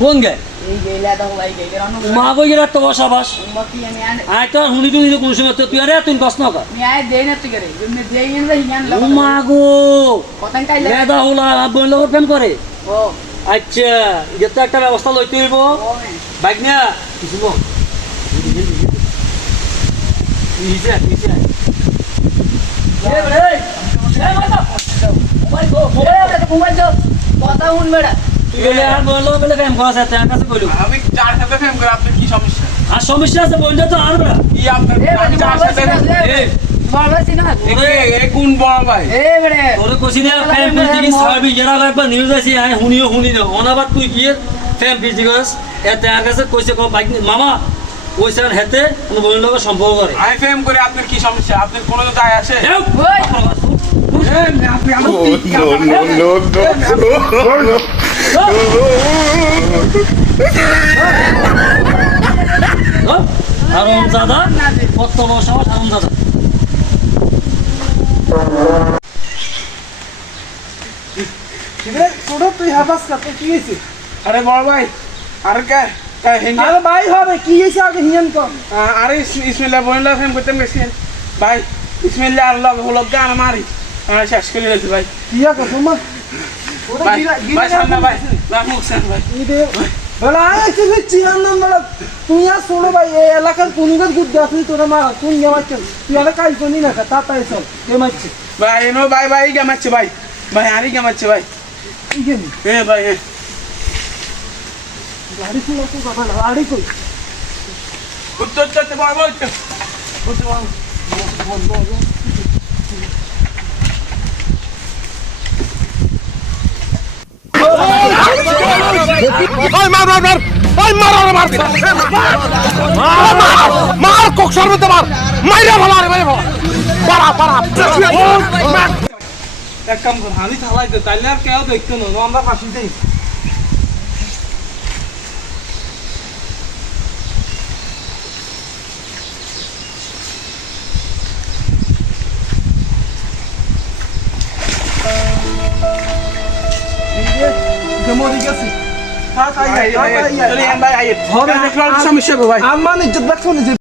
কোন গে মা কই গেলা তো বসাবাস আয় তো হুনি তুমি কোন সময় তো তুই আরে তুই কষ্ট না কর ও মা গো দাদা হলা বললো প্রেম করে আচ্ছা এটা একটা ব্যবস্থা লইতে হইব বাইক না কিছু নিচে নিচে কথা শুন বেড়া আমি যার সাথে প্রেম করি আপনার কি সমস্যা? আর সমস্যা আছে বললে তো আর বেড়া কি আপনার আমি যার সাথে এ কোন বড় ভাই? তোরে কইছি না ফ্যান ফিজিক্স সার্ভি যারা একবার নিউজ আছে আই হুনিও হুনি না অনাবাদ তুই গিয়ে ফ্যান ফিজিক্স এতে আর কাছে কইছে কো বাইক মামা কইছে আর হেতে বললে সম্পর্ক করে আমি প্রেম করি আপনার কি সমস্যা? আপনার কোনো তো দায় আছে? আপনি আমার আরম দাদা কত বড় সাহস আরম দাদা তুই হাবাস কাতে কি হয়েছে? আরে বড় ভাই আর কে হিন্দু আরে ভাই হবে কি হয়েছে আগে হিয়ান কর। আরে ইসমিল্লাহ বইলা প্রেম করতে গেছেন ভাই ইসমিল্লাহ আল্লাহ হলো গান মারি আমার শেষ করে দিয়েছে ভাই কি আছে তোমার ভাই ভাই সামনে ভাই ভাই মুখ সামনে ভাই বলা আইছে চিয়ান নাম বলা তুই আর শোনো ভাই এই এলাকার কোনগার গুড আছে তোরা মা কোন গেমাচ্ছে তুই আরে কাজ কোনি না তা তাই সব গেমাচ্ছে ভাই এনো ভাই ভাই গামাচ্ছে ভাই ভাই আরি গামাচ্ছে ভাই ইগেনি হ্যাঁ ভাই হ্যাঁ গাড়ি শুনো তো বাবা না গাড়ি কই উত্তর উত্তর বড় বড় উত্তর এক কাম কর হানি থালাই দে তাইলে আর কেউ দেখতো না আমরা ফাঁসি দেই মরি গেছি সমস্যা ভাই আমার ইজ্জত রাখছো নিজে